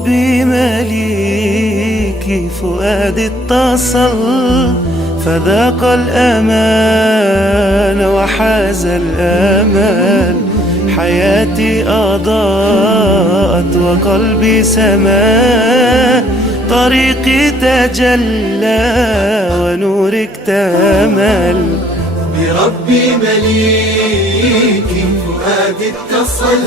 بربي مليكي فؤادي اتصل، فذاق الأمان وحاز الأمل. حياتي أضاءت وقلبي سما، طريقي تجلى ونورك اكتمل. بربي مليكي فؤادي اتصل،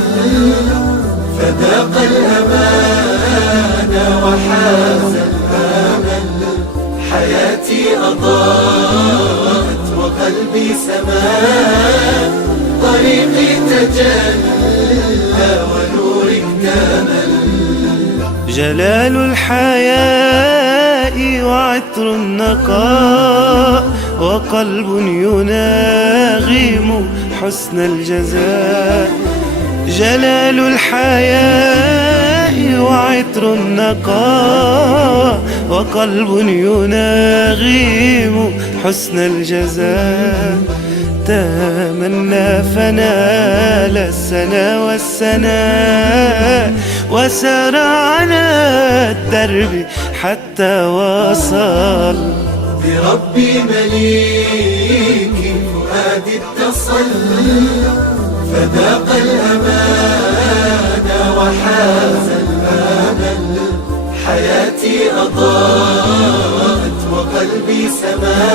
فذاق الأمان وحاز الأمل. حياتي أضاءت وقلبي سما، طريقي تجلى ونورك اكتمل. جلال الحياء وعطر النقاء، وقلب يناغم حسن الجزاء. جلال الحياء وعطر النقاء، وقلب يناغم حسن الجزاء. تمنى فنال السنا والسناء، وسار على الدرب حتى وصل. بربي مليكي فؤادي اتصل، فذاق الأمان وحاز الأمل. حياتي أضاءت وقلبي سما،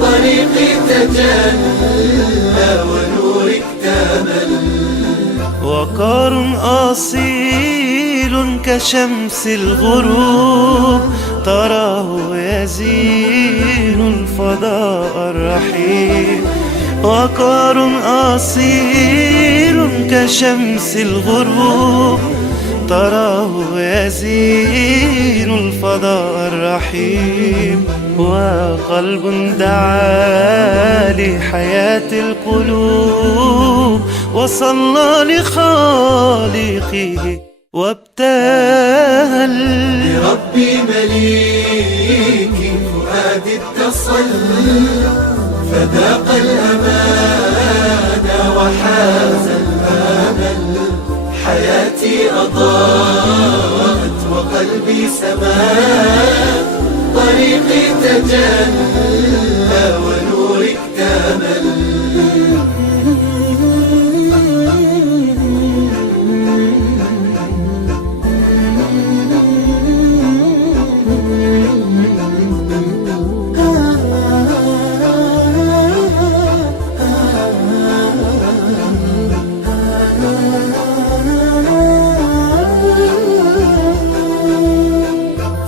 طريقي تجلى ونورك اكتمل. وقار أصيل كشمس الغروب، تراه يزين الفضاء الرحيم. وقار أصيل كشمس الغروب، تراه يزين الفضاء الرحيم. وقلب دعا لحياة القلوب، وصلى لخالقه وابتهل. بربي مليكي فؤادي اتصل، فذاق الأمان وحاز الأمل. حياتي أضاءت وقلبي سما، طريقي تجلى ونورك اكتمل.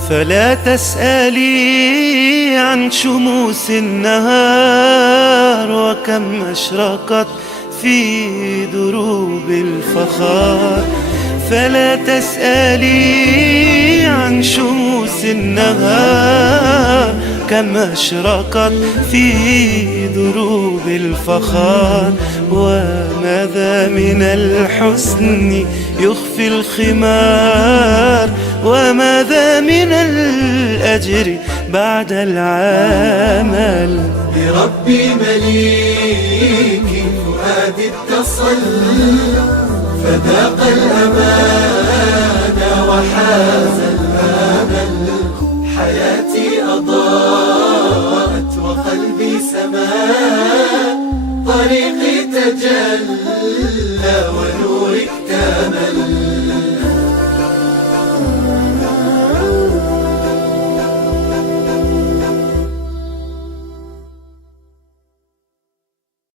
فلا تسألي عن شموس النهار، وكم أشرقت في دروب الفخار. فلا تسألي عن شموس النهار، كم أشرقت في دروب الفخار. وماذا من الحسن يخفي الخمار، وماذا من الأجر بعد العمل. بربي مليكي فؤادي اتصل، فذاق الأمان وحاز الأمل. حياتي أضاءت وقلبي سما، طريقي تجلى